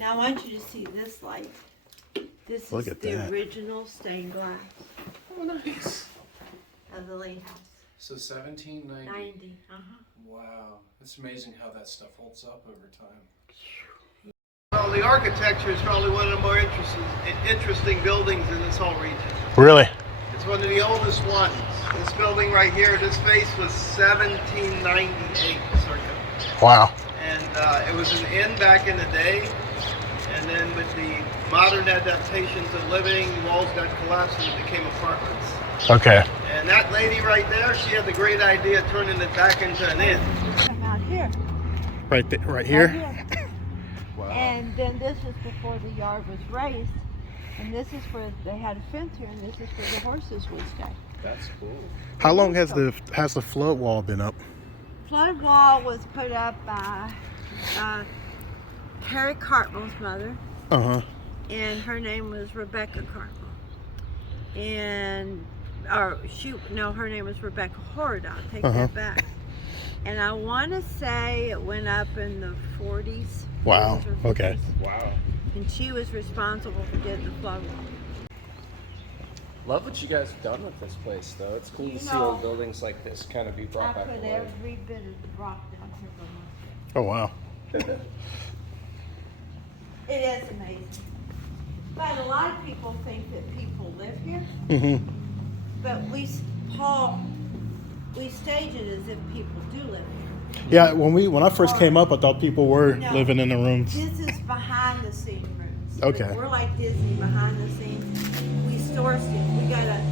Now I want you to see this light. This Look is at the that. original stained glass Oh, nice. of the Lee House. So 1790. 90. Wow, it's amazing how that stuff holds up over time. Well, the architecture is probably one of the more interesting buildings in this whole region. Really? It's one of the oldest ones. This building right here, this face was 1798 circa. Wow. And it was an inn back in the day. And then with the modern adaptations of living, the walls got collapsed and it became apartments. Okay. And that lady right there, she had the great idea of turning it back into an inn. Come out here. Right here? Right here. Wow. And then this was before the yard was raised. And this is where they had a fence here, and this is where the horses would stay. That's cool. How long has the flood wall been up? Flood wall was put up by Harry Cartwell's mother, Uh-huh. and her name was Rebecca Cartwell. And her name was Rebecca Hord. I'll take that back. And I want to say it went up in the 40s. Wow. 40s or 50s. Okay. Wow. And she was responsible for getting the flood wall. Love what you guys have done with this place, though. It's cool You to see know, old buildings like this kind of be I brought back put to life. every bit of the rock down here by myself. Oh, wow. It is amazing. But a lot of people think that people live here. Mm-hmm. But we stage it as if people do live here. Yeah, when I first came up, I thought people were No. living in the rooms. This is behind the scene rooms. Okay. We're like Disney behind the scenes. We store stuff. We got a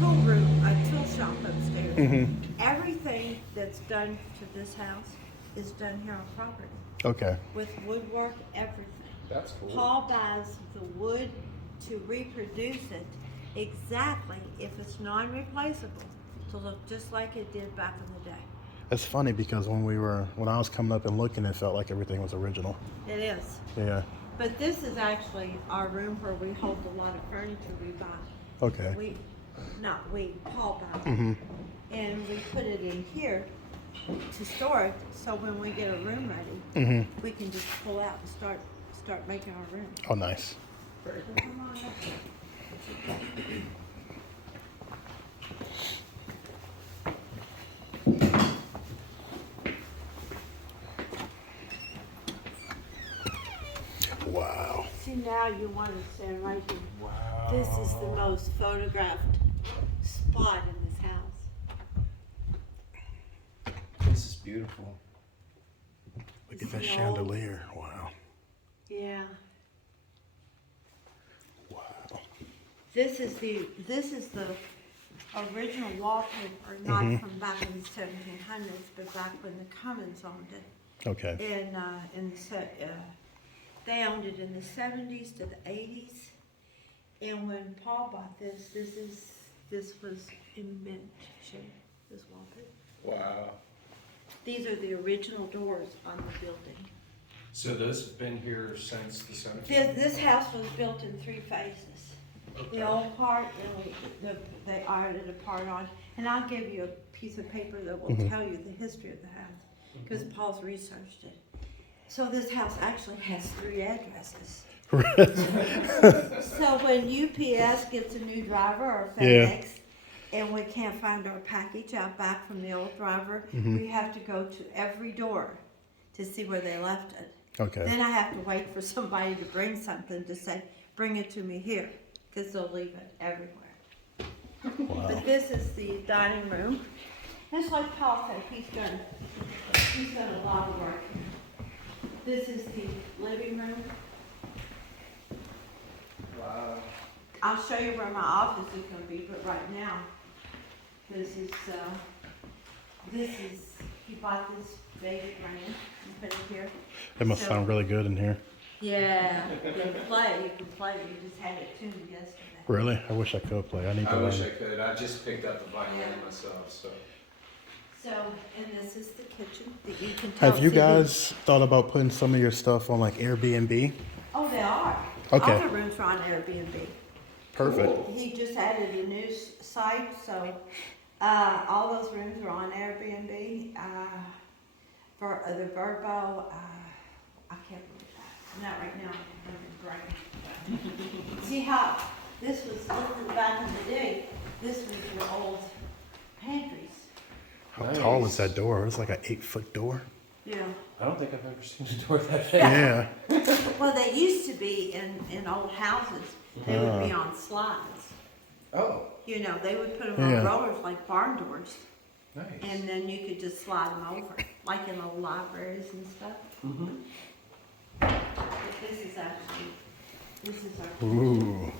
tool room, a tool shop upstairs. Mm-hmm. Everything that's done to this house is done here on property. Okay. With woodwork, everything. That's cool. Paul buys the wood to reproduce it exactly if it's non-replaceable to look just like it did back in the day. It's funny because when I was coming up and looking, it felt like everything was original. It is. Yeah. But this is actually our room where we hold a lot of furniture we buy. Okay. Paul buys. Mm-hmm. And we put it in here to store it, so when we get a room ready, Mm-hmm. we can just pull out and start making our room. Oh, nice. So come on up. Wow. See, now you want to stand right here. Wow. This is the most photographed spot in this house. This is beautiful. Look at that chandelier. Wow. Yeah. Wow. This is the original wallpaper, not from back in the 1700s, but back when the Cummins owned it. Okay. They owned it in the 70s to the 80s. And when Paul bought this was in mint shape, this wallpaper. Wow. These are the original doors on the building. So those have been here since the 70s? This house was built in 3 phases. Okay. The old part, and they ironed it apart on. And I'll give you a piece of paper that will tell you the history of the house, because Paul's researched it. So this house actually has 3 addresses. So when UPS gets a new driver or FedEx, and we can't find our package out back from the old driver, we have to go to every door to see where they left it. Okay. Then I have to wait for somebody to bring something to say, bring it to me here, because they'll leave it everywhere. Wow. But this is the dining room. That's like Paul said, he's done a lot of work here. This is the living room. Wow. I'll show you where my office is going to be, but right now, he bought this baby brand and put it here. It must sound really good in here. Yeah, you can play, we just had it tuned yesterday. Really? I wish I could play. I need to I learn. wish I could. I just picked up the violin Yeah. myself, so. So, and this is the kitchen that you can tell. Have you see guys thought about putting some of your stuff on like Airbnb? Oh, they are. Okay. All the rooms are on Airbnb. Perfect. He just added a new site, so all those rooms are on Airbnb. For the Verbo, I can't remember that. Not right now. See how this was back in the day? This was your old pantries. How tall is that door? It's like an 8-foot door. Yeah. I don't think I've ever seen a door that big. Yeah. Well, they used to be in old houses. They would be on slides. Oh, You know, they would put them Yeah. on rollers like barn doors, nice. and then you could just slide them over, like in old libraries and stuff. Mm-hmm. But this is our Ooh.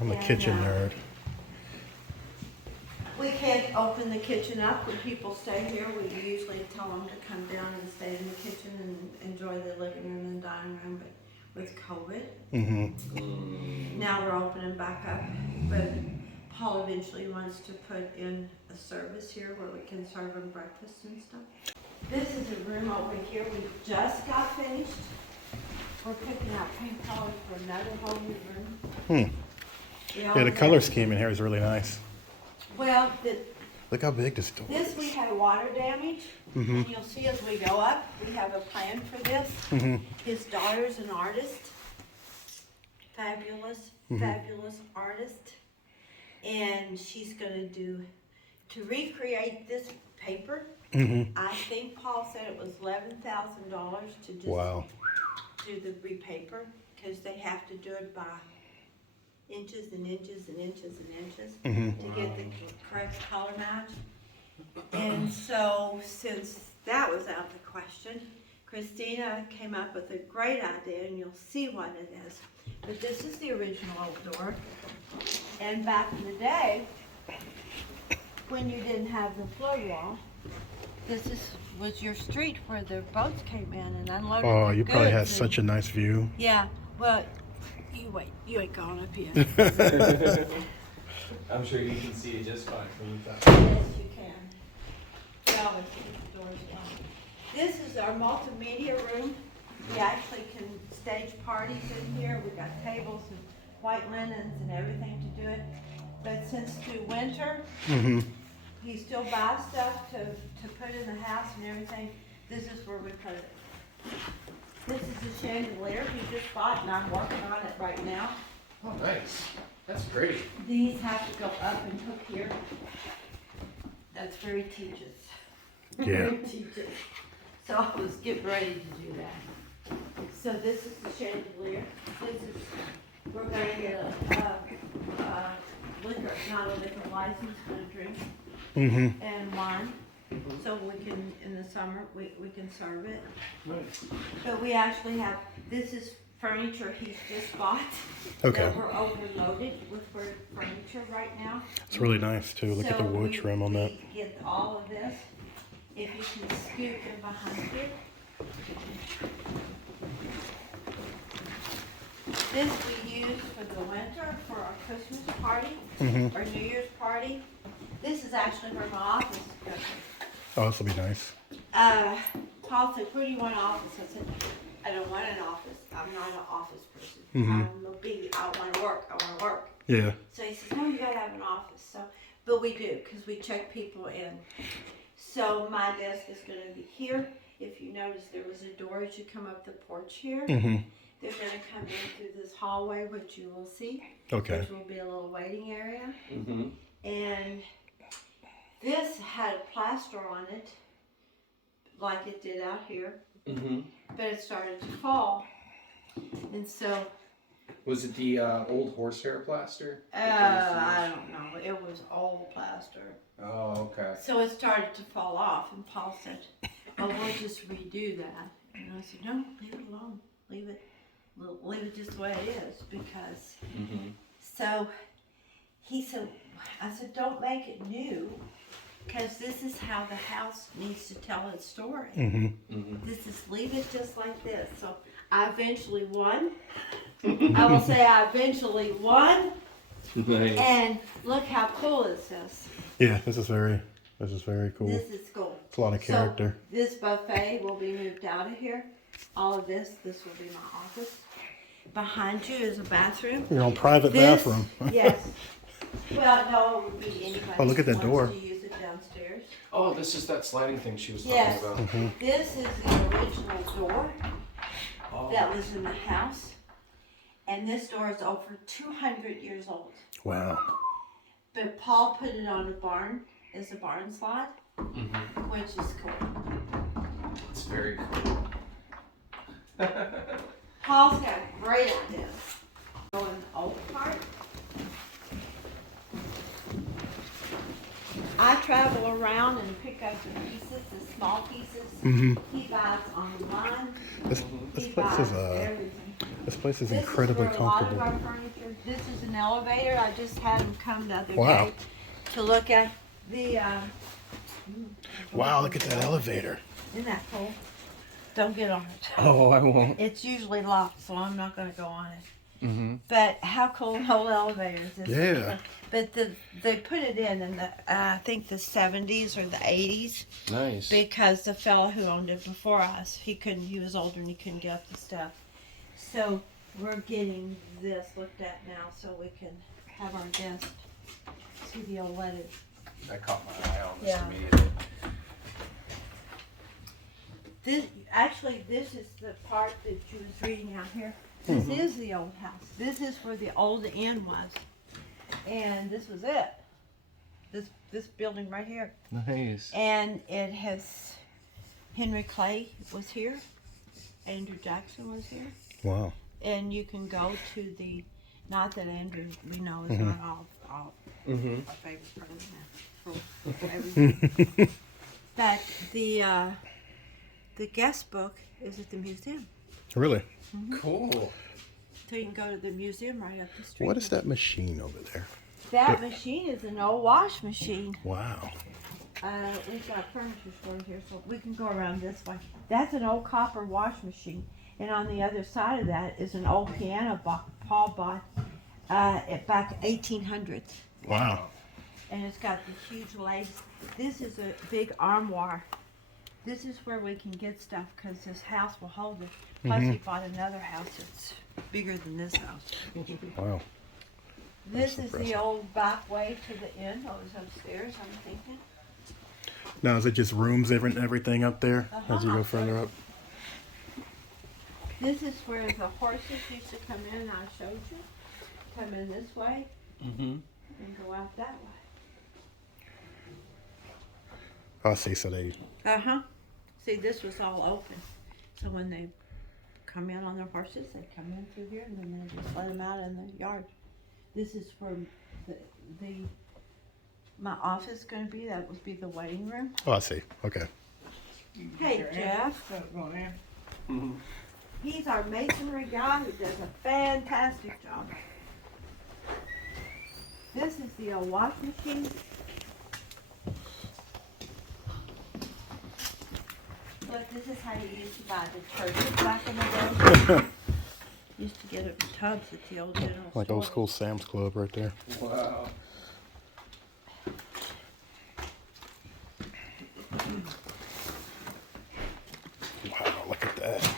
I'm a And, kitchen nerd. We can't open the kitchen up when people stay here. We usually tell them to come down and stay in the kitchen and enjoy the living room and dining room, but with COVID, now we're opening back up. But Paul eventually wants to put in a service here where we can serve them breakfast and stuff. This is a room over here we just got finished. We're picking out paint colors for another whole new room. Yeah, the color scheme in here is really nice. Well, Look how big this door this is. we had water damage, and you'll see as we go up, we have a plan for this. His daughter's an artist, fabulous artist, and she's gonna to recreate this paper. I think Paul said it was $11,000 to just Wow. do the repaper, because they have to do it by inches and inches and inches and inches to get the correct color match. And so, since that was out of the question, Christina came up with a great idea, and you'll see what it is. But this is the original old door. And back in the day, when you didn't have the flood wall, was your street where the boats came in and unloaded Oh, their you probably have goods and- such a nice view. Yeah, well, you wait, you ain't going up yet. I'm sure you can see it just fine from the top. Yes, you can. We always keep the doors down. This is our multimedia room. We actually can stage parties in here. We've got tables and white linens and everything to do it. But since through winter, he still buys stuff to put in the house and everything. This is where we put it. This is the chandelier he just bought, and I'm working on it right now. Oh, nice. That's great. These have to go up and hook here. That's very teaches. Yeah. Very teaches. So I was getting ready to do that. So this is the chandelier. We're gonna get a liquor, not a liquor license, but a drink and wine. So we can, in the summer, we can serve it. Nice. But we actually have, this is furniture he's just bought. Okay. That we're overloaded with furniture right now. It's really nice too. Look at the wood trim on that. We get all of this. If you can scoot in behind here. This we use for the winter for our Christmas party, or New Year's party. This is actually where my office goes. Oh, this will be nice. Paul said, where do you want an office? I said, I don't want an office. I'm not an office person. I'm a big, I want to work. Yeah. So he says, no, you got to have an office. So, but we do, because we check people in. So my desk is going to be here. If you notice, there was a door as you come up the porch here. They're going to come in through this hallway, which you will see. Okay. Which will be a little waiting area. And this had plaster on it, like it did out here. But it started to fall. And so... Was it the old horsehair plaster? I don't know. It was old plaster. Oh, okay. So it started to fall off, and Paul said, "Oh, we'll just redo that." And I said, "No, leave it alone. Leave it just the way it is." Because so he said, "I said, don't make it new, because this is how the house needs to tell its story. This is leave it just like this." So I eventually won. I will say I eventually won. Nice. And look how cool this is. Yeah, this is very cool. This is cool. It's a lot of character. So this buffet will be moved out of here. All of this will be my office. Behind you is a bathroom. Your own private This- bathroom. Yes. Well, no, it would be anybody. Oh, look at that who wants door. to use it downstairs. Oh, this is that sliding thing she was talking Yes. about. This is the original door. that was in the house. And this door is over 200 years old. Wow. But Paul put it on a barn, as a barn slide, which is cool. It's very cool. Paul's got great ideas. Go in the old part. I travel around and pick up the pieces, the small pieces. He buys online. This He place buys is everything. this place is This incredibly is where a lot of comfortable. our furniture. This is an elevator. I just had him come the other Wow. day to look at the. Wow, look at that elevator. Isn't that cool? Don't get on it. Oh, I won't. It's usually locked, so I'm not going to go on it. But how cool an old elevator is this? Yeah. But they put it in the I think the 70s or the 80s Nice. because the fellow who owned it before us, he was older and he couldn't get up the stuff. So we're getting this looked at now so we can have our guests see the old letter. I caught my eye on this Yeah. immediately. This is the part that you was reading out here. This is the old house. This is where the old inn was. And this was it. This building right here. Nice. And it has, Henry Clay was here. Andrew Jackson was here. Wow. And you can go to the, not that Andrew, we know, is not all our favorite for everything. But the guest book is at the museum. Really? Cool. So you can go to the museum right up the street. What is that machine over there? That machine is an old wash machine. Wow. We've got a furniture store here, so we can go around this way. That's an old copper wash machine. And on the other side of that is an old piano Paul bought back 1800s. Wow. And it's got the huge legs. This is a big armoire. This is where we can get stuff because this house will hold it. Plus, we bought another house that's bigger than this house. Wow. This That's is the impressive. old back way to the inn. Oh, it's upstairs, I'm thinking. Now is it just rooms everything up there as you go further up? This is where the horses used to come in. I showed you. Come in this way and go out that way. I see. So they. See, this was all open. So when they come in on their horses, they come in through here and then they just let them out in the yard. This is where my office is going to be. That would be the waiting room. Oh, I see. Okay. Hey, Jeff. He's our masonry guy who does a fantastic job. This is the old wash machine. Look, this is how you used to buy detergent back in the day. Used to get it in tubs at the old general Like store. old school Sam's Club right there. Wow. Wow, look at that.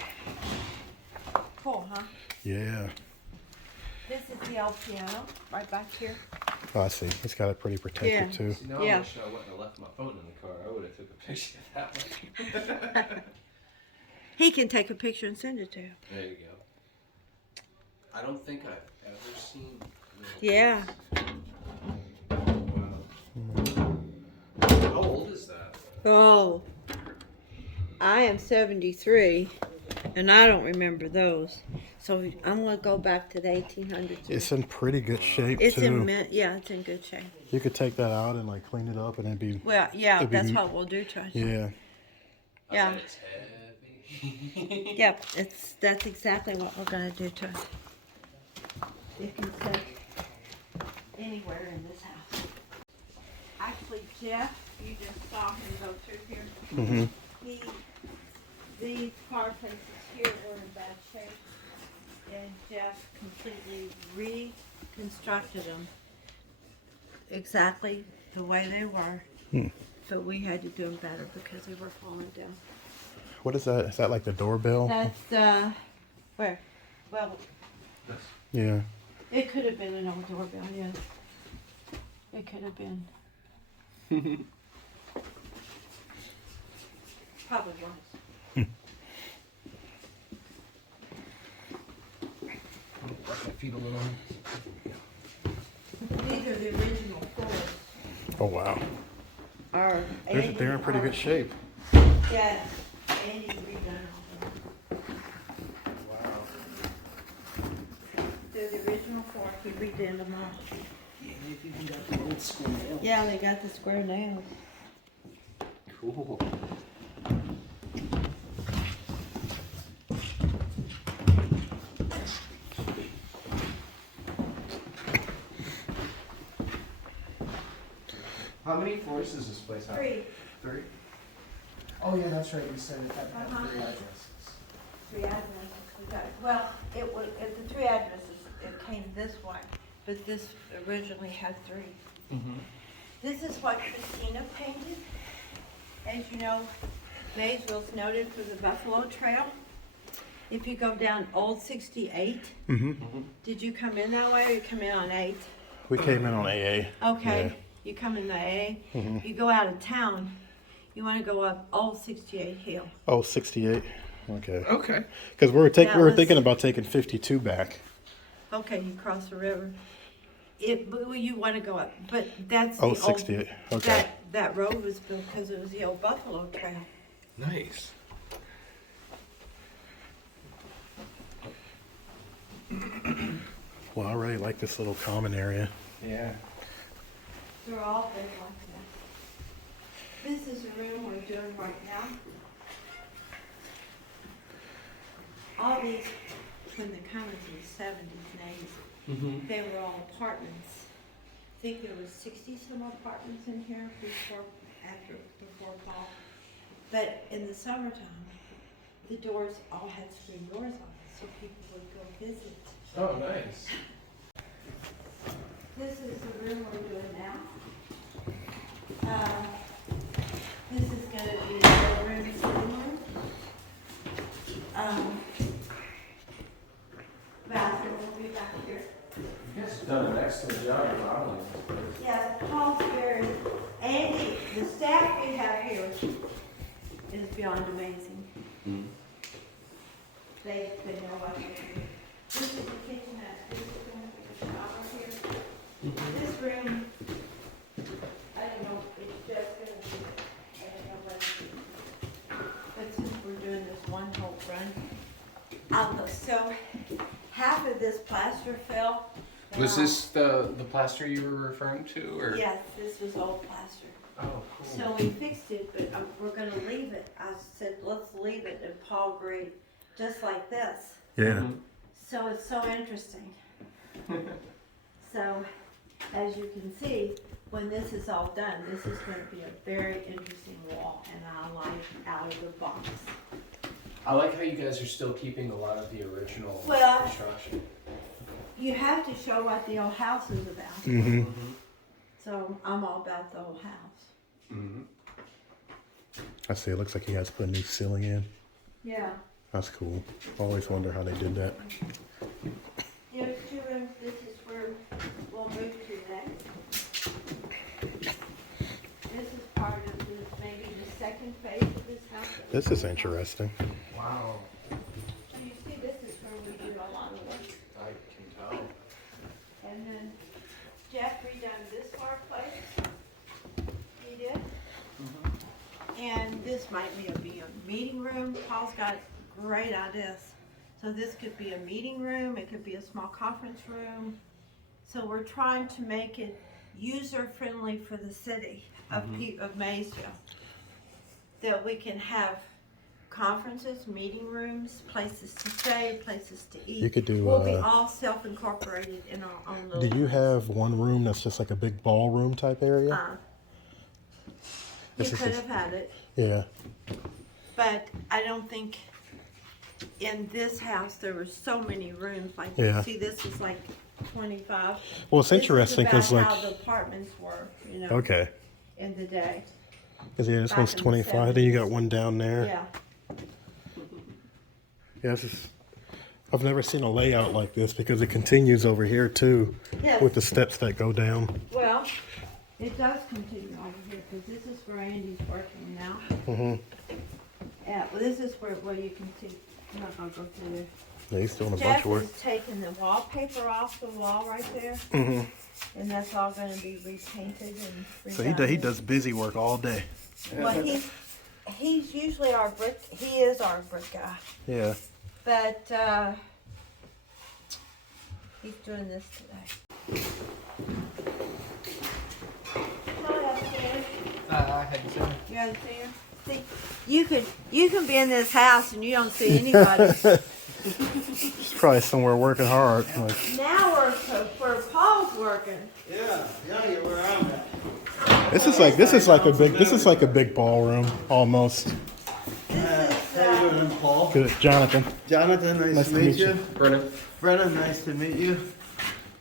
Cool, huh? Yeah. This is the old piano right back here. Oh, I see. It's got it pretty protected Yeah. too. See, now Yeah. I wish I wouldn't have left my phone in the car. I would have took a picture of that one. He can take a picture and send it to you. There you go. I don't think I've ever seen. Yeah. Wow. How old is that? Oh, I am 73, and I don't remember those. So I'm gonna go back to the 1800s. It's in pretty good shape It's too. it's in good shape. You could take that out and like clean it up, and it'd be. Well, yeah, It'd be that's m- what we'll do to it. Yeah. Yeah. I bet it's heavy. Yep, that's exactly what we're gonna do to it. It can sit anywhere in this house. Actually, Jeff, you just saw him go through here. Mhm. These fireplaces here were in bad shape, and Jeff completely reconstructed them exactly the way they were. But we had to do them better because they were falling down. What is that? Is that like the doorbell? That's where? Well, Yeah. it could have been an old doorbell, yeah. It could have been. Probably was. my feet a little. These are the original floors. Oh wow. Our They're in pretty good shape. Yeah, Andy redone all of them. Wow. They're the original floor. He redid them all. Yeah, they've even got the old school nails. Yeah, they got the square nails. Cool. How many floors does this place have? 3. 3? Oh yeah, that's right. You said it had Uh-huh. 3 addresses. 3 addresses. We got, well, it was the 3 addresses. It came this way, but this originally had 3. Mm-hmm. This is what Christina painted. As you know, Maysville's noted for the Buffalo Trail. If you go down Old 68, did you come in that way or you come in on 8? We came in on AA. Okay, Yeah. you come in the A. You go out of town, you want to go up Old 68 Hill. Oh, 68. Okay. Okay. Because we were That was- thinking about taking 52 back. Okay, you cross the river. But you want to go up, but that's Oh, the 68. old, Okay. that road was built because it was the old Buffalo Trail. Nice. Well, I really like this little common area. Yeah. They're all big like that. This is the room we're doing right now. All these, when they come in the 70s and 80s, Mm-hmm. they were all apartments. I think there was 60 some apartments in here before fall. But in the summertime, the doors all had screen doors on it, so people would go visit. Oh, nice. This is the room we're doing now. This is going to be the bedroom, sitting room. Bathroom will be back here. You guys have done an excellent job remodeling this place. Yeah, Paul's very, Andy, the staff we have here is beyond amazing. They know what they're doing. This is the kitchenette. This is going to be the shower here. This room, I don't know, it's just going to be, I don't know what it is. But since we're doing this one whole run, so half of this plaster fell. Was this the plaster you were referring to, or? Yes, this was old plaster. Oh, cool. So we fixed it, but we're going to leave it. I said, let's leave it, and Paul agreed, just like this. Yeah. So it's so interesting. So, as you can see, when this is all done, this is going to be a very interesting wall, and I like out of the box. I like how you guys are still keeping a lot of the original Well, construction. You have to show what the old house is about. Mm-hmm. So I'm all about the old house. Mm-hmm. I see. It looks like you guys put a new ceiling in. Yeah. That's cool. Always wonder how they did that. There's 2 rooms. This is where we'll move to next. This is part of this, maybe the second phase of this house. This is interesting. Wow. So you see, this is where we do a lot of work. I can tell. And then Jeff redone this fireplace. He did. And this might be a meeting room. Paul's got great ideas. So this could be a meeting room. It could be a small conference room. So we're trying to make it user-friendly for the city of Maysville. That we can have conferences, meeting rooms, places to stay, places to eat. You could do, We'll be all self-incorporated in our own little. Do you have one room that's just like a big ballroom type area? You This is could just- have had it, Yeah. but I don't think in this house there were so many rooms. Like Yeah. you see, this is like 25. Well, it's interesting This because is about like, how the apartments were, you know, okay, in the day. because yeah, this Back one's in the 25. Then you got 70s. one down there. Yeah. Yeah, this is. I've never seen a layout like this because it continues over here too, Yes. with the steps that go down. Well, it does continue over here because this is where Andy's working now. Mm-hmm. Yeah. Well, this is where you can see. I'm not gonna go through there. Yeah, he's doing a bunch Jeff of work. is taking the wallpaper off the wall right there, Hmm. and that's all going to be repainted and So redone. he does busy work all day. Well, he's usually our brick. He is our brick guy, Yeah. but he's doing this today. Kelly, upstairs. I had to say. You understand? See, you can be in this house and you don't see anybody. He's probably somewhere working hard. Like, Now where Paul's working. Yeah, you're where I'm at. this is like a big ballroom almost. This is How you doing, Paul? Good, Jonathan. Jonathan, nice to meet you. Brennan, Brennan, nice to meet you.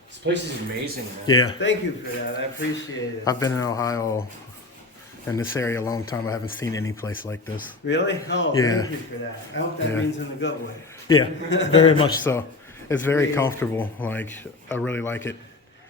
this place is amazing, man. Yeah, Thank you for that. I appreciate it. I've been in Ohio, in this area a long time. I haven't seen any place like this. Really? Oh, Yeah. thank you for that. I hope that Yeah. means in a good way. Yeah, very much so. It's very comfortable. Like, I really like it.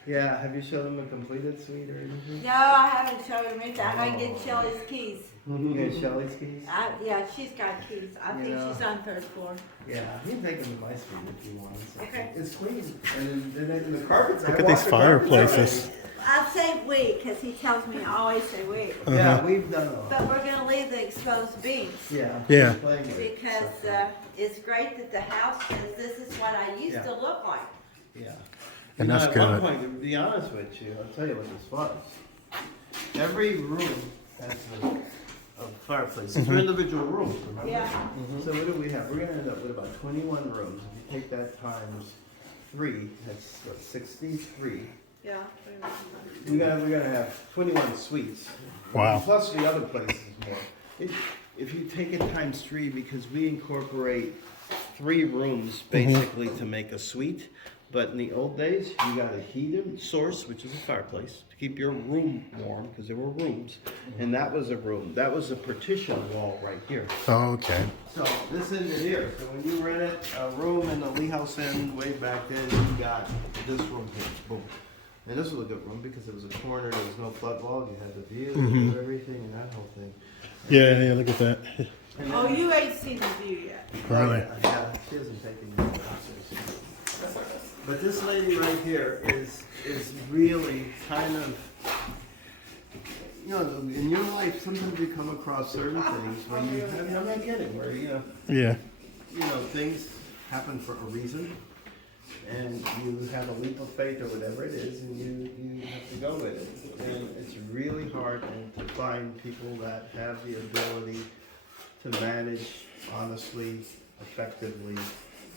Yeah, have you showed them a completed suite or anything? No, I haven't showed him anything. I might get Shelly's keys. You get Shelly's keys? Yeah, she's got keys. I think Yeah. she's on third floor. Yeah, you can take them to my suite if you want. Okay. It's clean. And the carpets. Look at these fireplaces. I say we, because he tells me I always say we. Yeah, we've done all. But we're going to leave the exposed beams. Yeah. Yeah. playing with it. Because it's great that the house says this is what I used to look like. Yeah. And You know, that's at one good. point, to be honest with you, I'll tell you what this was. Every room has a fireplace. These are individual rooms, remember? Yeah. So what do we have? We're gonna end up with about 21 rooms. If you take that times 3, that's what, 63. Yeah. We're gonna have 21 suites. Wow. Plus the other places more. If you take it times 3, because we incorporate 3 rooms basically to make a suite. But in the old days, you got a heated source, which is a fireplace, to keep your room warm, because there were rooms. And that was a room. That was a partition wall right here. Oh, okay. So this ended here. So when you rented a room in the Lee House Inn way back then, you got this room here. Boom. And this was a good room because it was a corner. There was no flood wall. You had the view and everything and that whole thing. Yeah, look at that. And Oh, you ain't seen the view yet. Really? Yeah, she hasn't taken you downstairs. But this lady right here is really kind of, you know, in your life sometimes you come across certain things where you have, I'm not kidding, where Yeah. you know things happen for a reason, and you have a leap of faith or whatever it is, and you have to go with it. And it's really hard to find people that have the ability to manage honestly, effectively,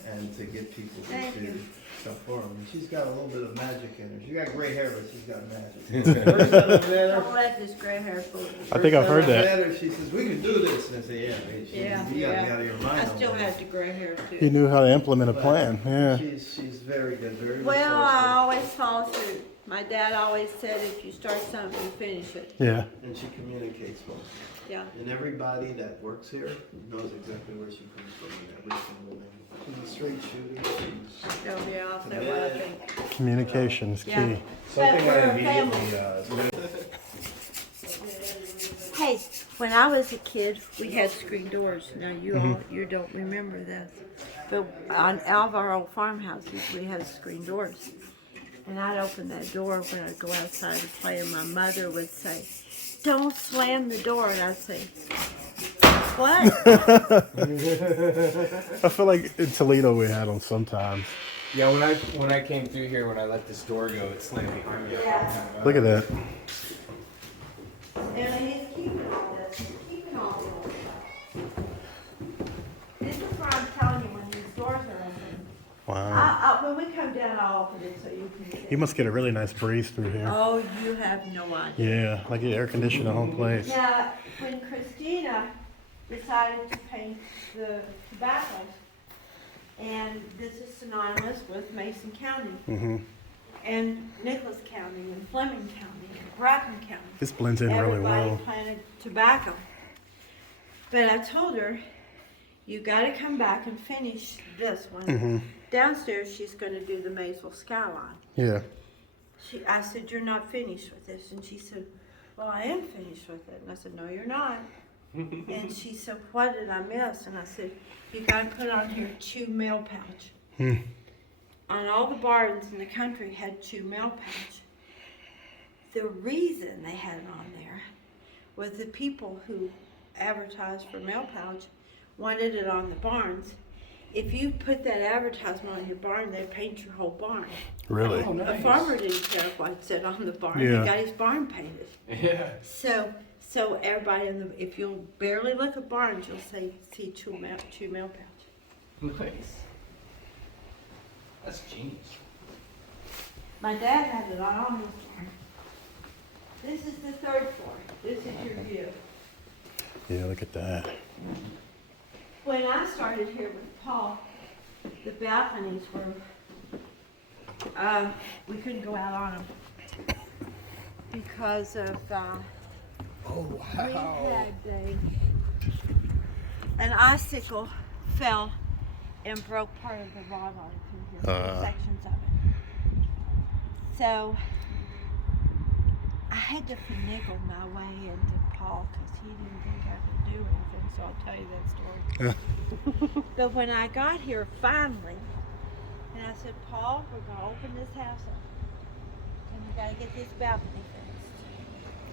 and to get people to Thank do you. stuff for them. And she's got a little bit of magic in her. She's got gray hair, but she's got magic. First time I met her, Don't let this gray hair fool you. I think I've heard first time I that. met her, she says, "We can do this." And I say, "Yeah, man, you gotta be out of your mind." I on still this." have the gray hair He too. knew how to implement a But plan. Yeah. She's very good, very Well, I resourceful. always follow through. My dad always said if you start something, you finish it. Yeah. And she communicates well. Yeah. And everybody that works here knows exactly where she comes from and every single thing. She's a straight shooter. That'll be I'll say what I think. Communication is key. Yeah. Something But I we're a family. immediately Hey, when I was a kid, we had screen doors. Now you don't remember this, but on all of our old farmhouses, we had screen doors. And I'd open that door when I'd go outside to play, and my mother would say, "Don't slam the door." And I'd say, "What?" I feel like in Toledo we had them sometimes. Yeah, when I came through here, when I let this door go, it slammed behind me. Yeah. Look at that. And he's keeping all this. He's keeping all the old stuff. This is where I'm telling you when these doors are open. Wow. When we come down, I'll open it so you can see. You must get a really nice breeze through here. Oh, you have no idea. Yeah, like you air condition the whole place. Now, when Christina decided to paint the tobacco, and this is synonymous with Mason County, Mm-hmm. and Nicholas County, and Fleming County, and Bratton County. This blends in really Everybody well. planted tobacco. But I told her, you gotta come back and finish this one. Mm-hmm. Downstairs, she's gonna do the Maysville skyline. Yeah. I said, "You're not finished with this." And she said, "Well, I am finished with it." And I said, "No, you're not. And she said, what did I miss? And I said, you got to put on here chew mail pouch. On all the barns in the country had chew mail pouch. The reason they had it on there was the people who advertised for mail pouch wanted it on the barns. If you put that advertisement on your barn, they'd paint your whole barn. Really? Oh, The nice. farmer didn't care what it said on the barn. Yeah. He got his barn painted. Yeah. So everybody if you'll barely look at barns, you'll see chew mail pouch. Nice. That's genius. My dad had it on his barn. This is the third floor. This is your view. Yeah, look at that. When I started here with Paul, the balconies were, we couldn't go out on them because of, Oh, we had an icicle fell and broke part of the rod on it through here, sections of it. So I had to finagle my way into Paul because he didn't think I could do anything, so I'll tell you that story. But when I got here finally, and I said, Paul, we're going to open this house up, and we got to get this balcony fixed.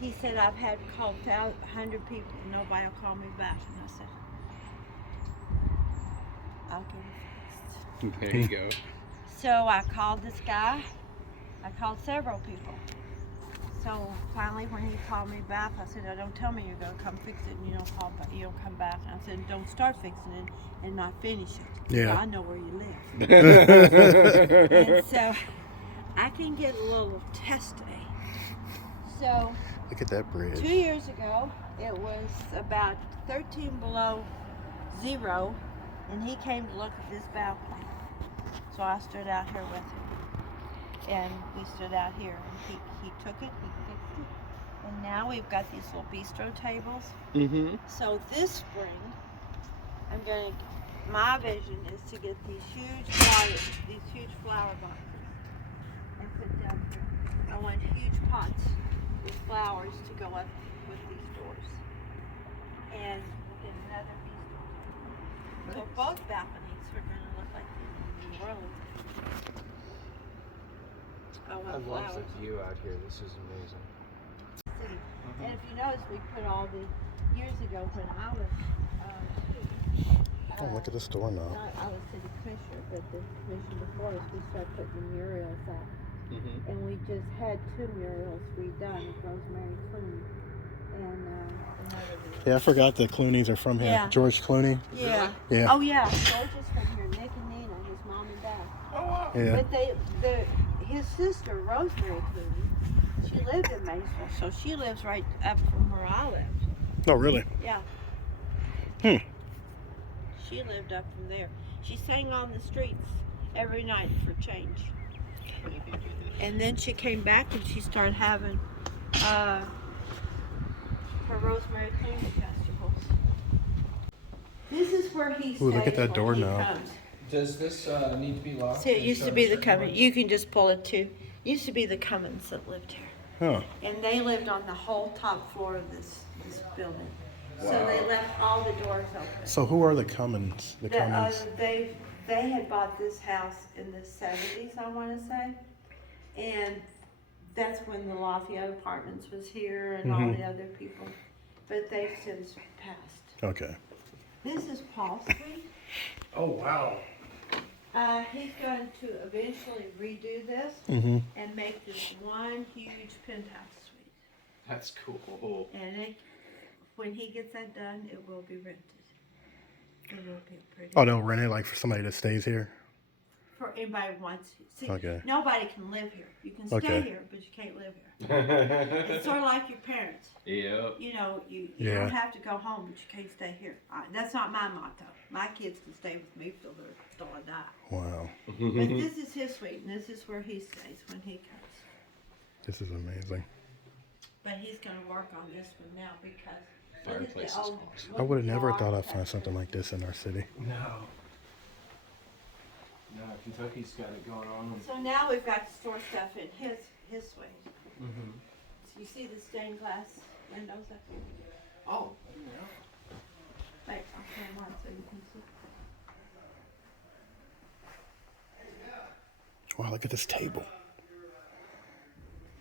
He said, I've had called 100 people, and nobody will call me back. And I said, I'll get it fixed. There you go. So I called this guy. I called several people. So finally, when he called me back, I said, "Don't tell me you're going to come fix it, and you don't call back. You don't come back." And I said, "Don't start fixing it and not finish it. Yeah. So I know where you live." And so I can get a little testy. So Look at that bridge. 2 years ago, it was about 13 below zero, and he came to look at this balcony. So I stood out here with him. And we stood out here, and he took it, he fixed it, and now we've got these little bistro tables. Mm-hmm. So this spring, my vision is to get these huge flower boxes and put down here. I want huge pots with flowers to go up with these doors, and we'll get another bistro table. So both balconies are going to look like the New Orleans. I love the view out here. This is amazing. City. And if you notice, we put all the years ago when I was. Oh, look at this door now. I was city commissioner, but the commission before us, we started putting the murals up, Mm-hmm. and we just had 2 murals redone of Rosemary Clooney and another mural. Yeah, I forgot the Clooney's are from here. Yeah. George Clooney. Yeah. Yeah. Oh yeah, George is from here. Nick and Nina, his mom and dad. Oh wow. Yeah. But his sister, Rosemary Clooney, she lived in Maysville, so she lives right up from where I live. Oh, really? Yeah. Hmm. She lived up from there. She sang on the streets every night for change. And then she came back and she started having her Rosemary Clooney festivals. This is where he stays. Ooh, look at that when door he now. comes. Does this need to be locked? See, it used to be the Cummins. You can just pull it too. It used to be the Cummins that lived here. Huh. And they lived on the whole top floor of this building. So Wow. they left all the doors open. So who are the Cummins? The Cummins. They had bought this house in the 70s, I want to say. And that's when the Lafayette Apartments was here and all the other people. But they've since passed. Okay. This is Paul Street. Oh wow. He's going to eventually redo this Mm-hmm. and make this one huge penthouse suite. That's cool. And when he gets that done, it will be rented. It will be pretty. Oh, they'll rent it like for somebody that stays here? For anybody who wants to. See, Okay. nobody can live here. You can stay Okay. here, but you can't live here. It's sort of like your parents. Yep. You know, you Yeah. don't have to go home, but you can't stay here. That's not my motto. My kids can stay with me till I die. Wow. But this is his suite, and this is where he stays when he comes. This is amazing. But he's going to work on this one now because Fireplace is awesome. I would have never thought I'd find something like this in our city. No. No, Kentucky's got it going on. So now we've got to store stuff in his suite. Mm-hmm. So you see the stained glass windows up here? Oh. Wait, I'll turn one so you can see. Wow, look at this table.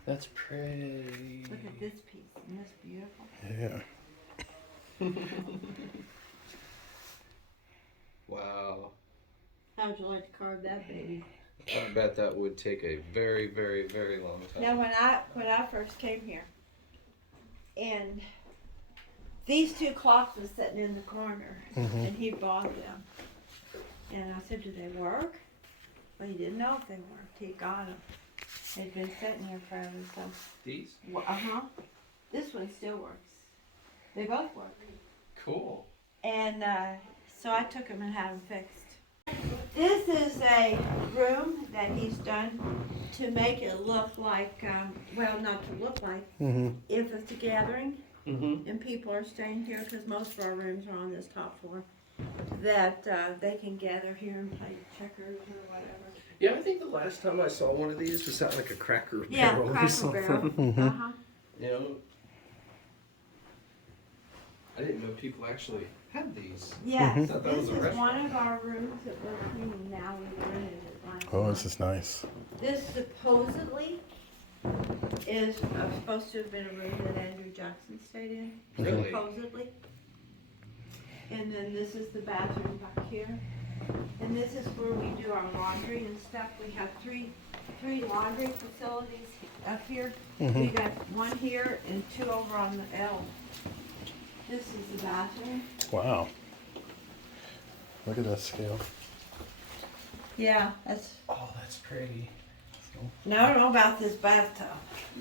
That's pretty. Look at this piece. Isn't this beautiful? Yeah. Wow. How would you like to carve that baby? I bet that would take a very, very, very long time. Now, when I first came here, and these two clocks was sitting in the corner, and he bought them, and I said, "Do they work?" Well, he didn't know if they worked. He got them. They'd been sitting here forever. So. These? This one still works. They both work. Cool. And so I took them and had them fixed. This is a room that he's done to make it look like, well, not to look like, if it's a gathering and people are staying here, because most of our rooms are on this top floor, that they can gather here and play checkers or whatever. Yeah, I think the last time I saw one of these was at like a Cracker Yeah, Barrel or Cracker something. Barrel. You know, I didn't know people actually had these. Yes, Thought that this was a is restaurant. one of our rooms that we're cleaning now. We rented it last Oh, month. this is nice. This supposedly is supposed to have been a room that Andrew Jackson stayed in. Really? Supposedly. And then this is the bathroom back here. And this is where we do our laundry and stuff. We have three laundry facilities up here. We got one here and two over on the L. This is the bathroom. Wow. Look at that scale. Yeah, that's. Oh, that's pretty. Now I don't know about this bathtub.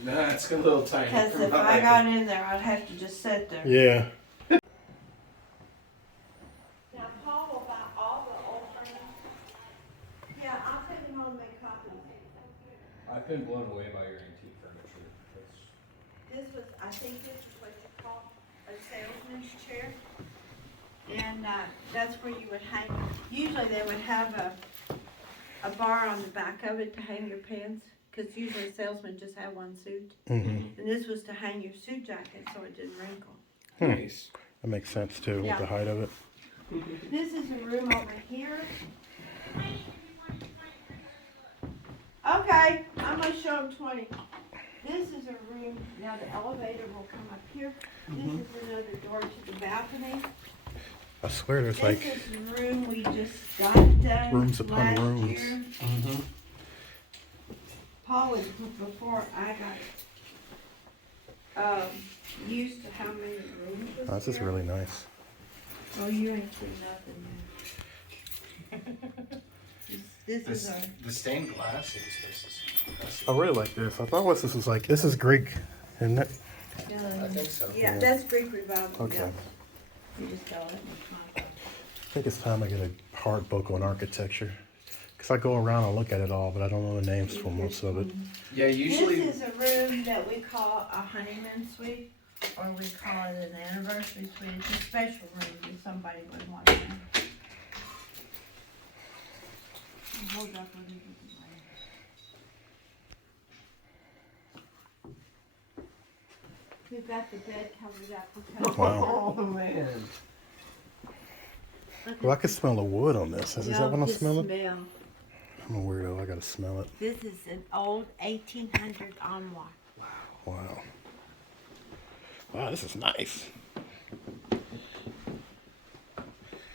Nah, it's a little tiny. Because if I got in there, I'd have to just sit there. Yeah. Now, Paul will buy all the old furniture. Yeah, I'll take him home and make copies. I've been blown away by your antique furniture. This was, I think this is what you call a salesman's chair. And that's where you would hang. Usually they would have a bar on the back of it to hang your pants. Because usually salesmen just have one suit. And this was to hang your suit jacket so it didn't wrinkle. Nice. That makes sense too, Yeah. with the height of it. This is a room over here. Okay, I'm gonna show them 20. This is a room, now the elevator will come up here. This is another door to the balcony. I swear there's This like is a room we just got done rooms upon last rooms. year. Paul was, before I got used to how many rooms was Oh, this is here. really nice. Oh, you ain't seen nothing yet. This is a, The stained glass in this place is impressive. I really like this. I thought this was like, this is Greek, isn't it? I think so. yeah, that's Greek Revival. Okay. Yeah. You just tell it. I think it's time I get a hard book on architecture. Because I go around and look at it all, but I don't know the names for most of it. Yeah, usually. This is a room that we call a honeymoon suite, or we call it an anniversary suite. It's a special room if somebody would want it. Hold up with it. We've got the bed covered up because Wow. Oh man. look Well, I at can smell the wood on this. Is that what I'm this smelling? smell. I'm a weirdo. I gotta smell it. This is an old 1800 armoire. Wow. Wow, this is nice.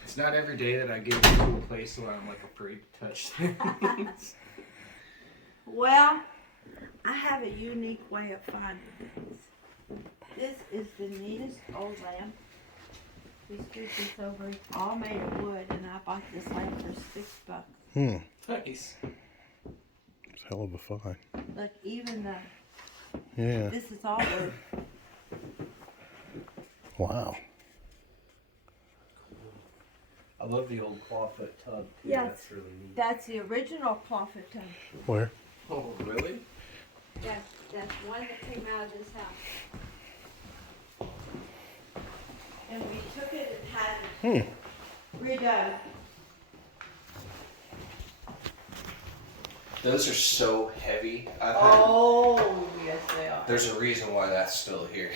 It's not every day that I get into a place where I'm like afraid to touch things. Well, I have a unique way of finding things. This is the neatest old lamp. We scooped this over, it's all made of wood, and I bought this lamp for $6. Nice. It's a hell of a find. Look, even the, Yeah. this is all wood. Wow. I love the old clawfoot tub too. Yes. That's really neat. That's the original clawfoot tub. Where? Oh, really? That's one that came out of this house. And we took it and had it redone. Those are so heavy. Oh, yes, they are. There's a reason why that's still here.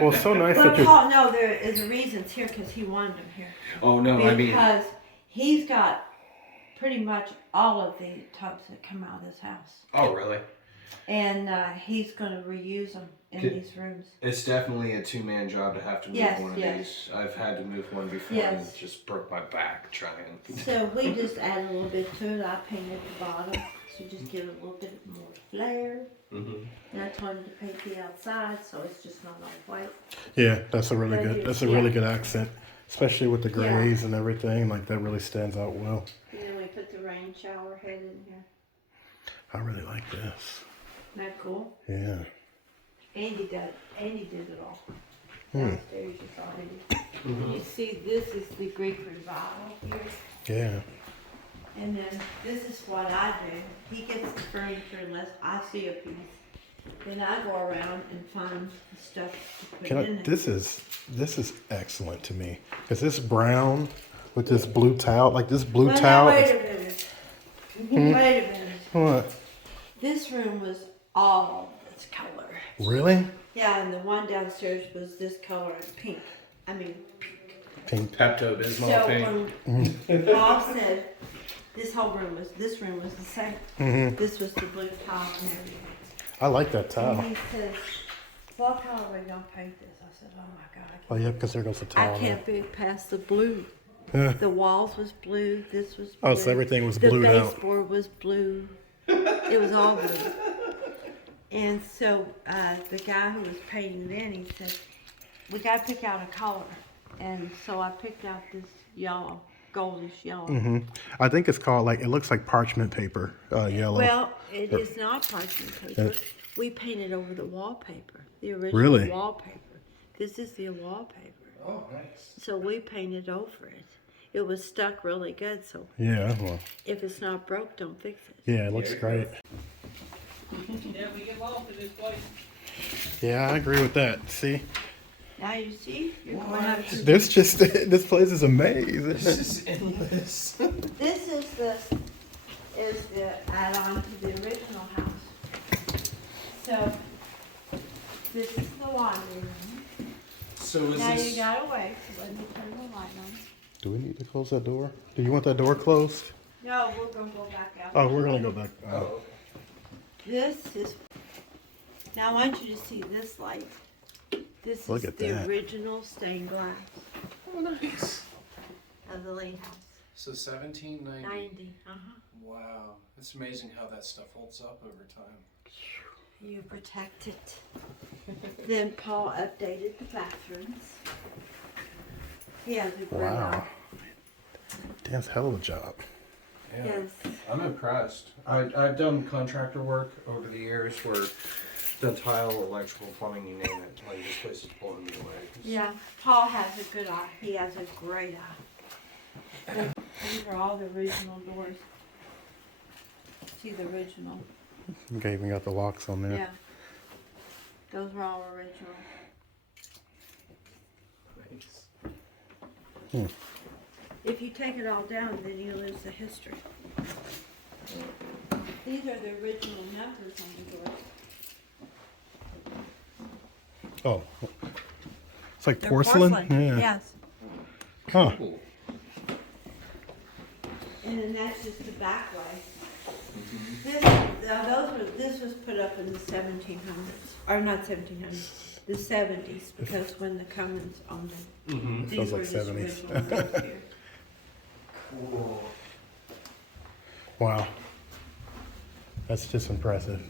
Well, it's so nice Well, that you're. Paul, no, there is a reason it's here because he wanted them here. Oh no, I mean. Because he's got pretty much all of the tubs that come out of this house. Oh really? And he's going to reuse them in these rooms. It's definitely a two-man job to have to move one of these. I've had to move one before and it just broke my back trying. So we just add a little bit to it. I painted the bottom to just give it a little bit more flair. Mm-hmm. And I told him to paint the outside so it's just not all white. Yeah, that's a really good. That's a really good accent, especially with the grays and everything. Like that really stands out well. And then we put the rain shower head in here. I really like this. Isn't that cool? Yeah. Andy did it all. Downstairs you saw Andy. You see this is the Greek revival here. Yeah. And then this is what I do. He gets the furniture unless I see a piece. Then I go around and find the stuff to put in it. This is excellent to me because this brown with this blue towel, like this blue towel. Now, wait a minute. Wait a minute. What? This room was all this color. Really? Yeah, and the one downstairs was this color and pink. I mean, pink. Pink. Pepto-Bismol So paint. when Bob said this room was the same. This was the blue tile and everything. I like that towel. And he says, "What color are we gonna paint this?" I said, "Oh my God, Oh yeah, because there goes the towel. I can't be past the blue." Yeah. The walls was blue. This was blue. Oh, so everything was blued The out. baseboard was blue. It was all blue. And so the guy who was painting it in, he said, "We got to pick out a color." And so I picked out this yellow, goldish yellow. I think it's called like it looks like parchment paper, yellow. Well, it is not parchment paper. We painted over the wallpaper, the original Really? wallpaper. This is the wallpaper. Oh, nice. So we painted over it. It was stuck really good, so Yeah. Well. if it's not broke, don't fix it. Yeah, it looks great. Yeah, we get lost in this place. Yeah, I agree with that. See, Now you see, you're going out to this just this place is amazing. This is endless. This is the add-on to the original house. So this is the laundry room. So is Now this? you gotta wait. So let me turn the light on. Do we need to close that door? Do you want that door closed? No, we're gonna go back out. Oh, we're gonna go back. Oh. This is. Now I want you to see this light. This Look is at the that. original stained glass Oh, nice. of the Lee house. So 1790. 90. Wow, it's amazing how that stuff holds up over time. You protect it. Then Paul updated the bathrooms. Yeah, the Wow. Dan's hell of a job. Yeah. Yes. I'm impressed. I've done contractor work over the years where done tile, electrical, plumbing, you name it. Like this place is blowing me away. Yeah, Paul has a good eye. He has a great eye. And these are all the original doors. See the original? Okay, even got the locks on there. Yeah. Those are all original. Nice. If you take it all down, then you lose the history. These are the original numbers on the doors. Oh, it's like They're porcelain. Yeah. Yes. Huh. Cool. And then that's just the back way. This was put up in the 1700s, or not 1700s, the 70s, because when the Cummins owned them. These Sounds were like just 70s. original ones here. Cool. Wow. That's just impressive.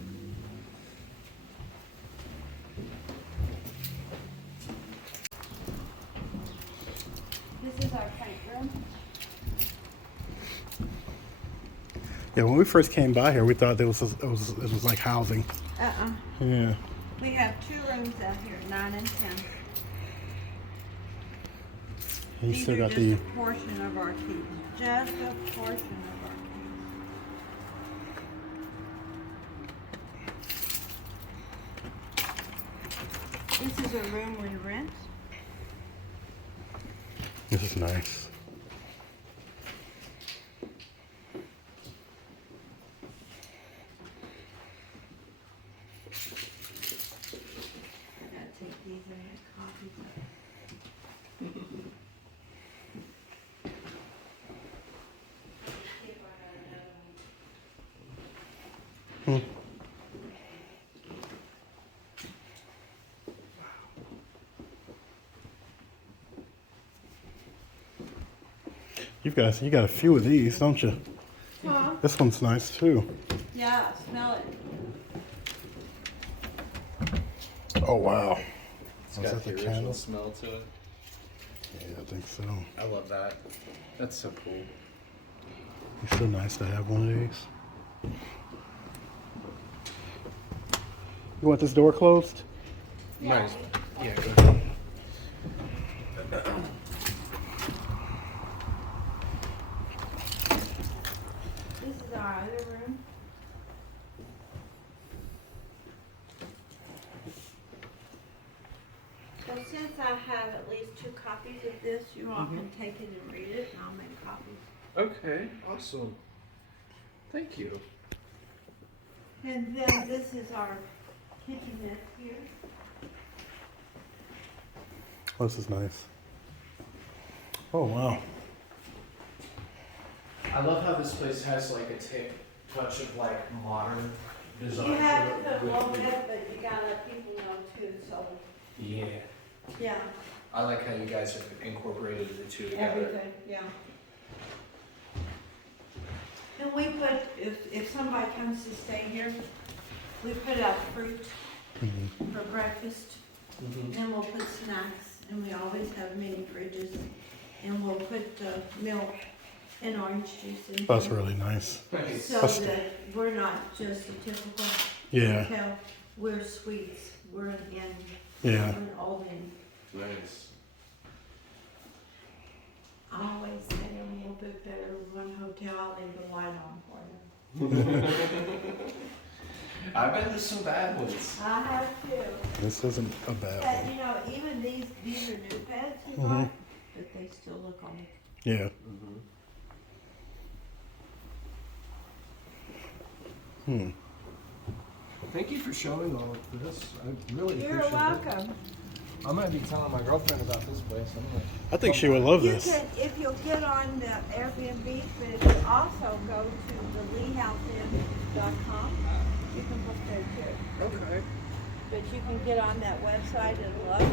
This is our paint room. Yeah, when we first came by here, we thought it was like housing. Yeah. We have 2 rooms out here, 9 and 10. You These still are got just the. a portion of our keys. Just a portion of our keys. This is a room we rent. This is nice. You got a few of these, don't you? Huh? This one's nice too. Yeah, smell it. Oh wow. It's Was got that the the original candle? smell to it. Yeah, I think so. I love that. That's so cool. It's so nice to have one of these. You want this door closed? Nice. Yeah, go ahead. This is our other room. So since I have at least 2 copies of this, you all can take it and read it, and I'll make copies. Okay, awesome. Thank you. And then this is our kitchenette here. Oh, this is nice. Oh wow. I love how this place has like a touch of like modern design. You have to to it put with a little the- bit, but you gotta let people know too, so, Yeah. yeah, I like how you guys have incorporated the two together. everything, yeah. And we put, if somebody comes to stay here, we put out fruit for breakfast, Mhm. and we'll put snacks, and we always have mini fridges, and we'll put milk and orange juice in That's here. really nice. Nice. So That's- that we're not just a typical Yeah. hotel, we're sweets, we're an inn, Yeah. we're an old inn. Nice. I always say I'm a little bit better with one hotel, I'll leave the light on for you. I've been to some bad ones. I have too. This isn't a bad But one. you know, even these are new beds we Mhm. bought, but they still look old. Yeah. Mm-hmm. Hmm. Thank you for showing all of this. I really You're appreciate welcome. it. I might be telling my girlfriend about this place. I'm like, I think she would love You this. can, if you'll get on the Airbnb, but if you also go to the leehousinn.com, you can book there too. okay. But you can get on that website and look.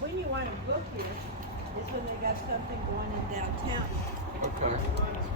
When you want to book here, is when they got something going in downtown. Okay.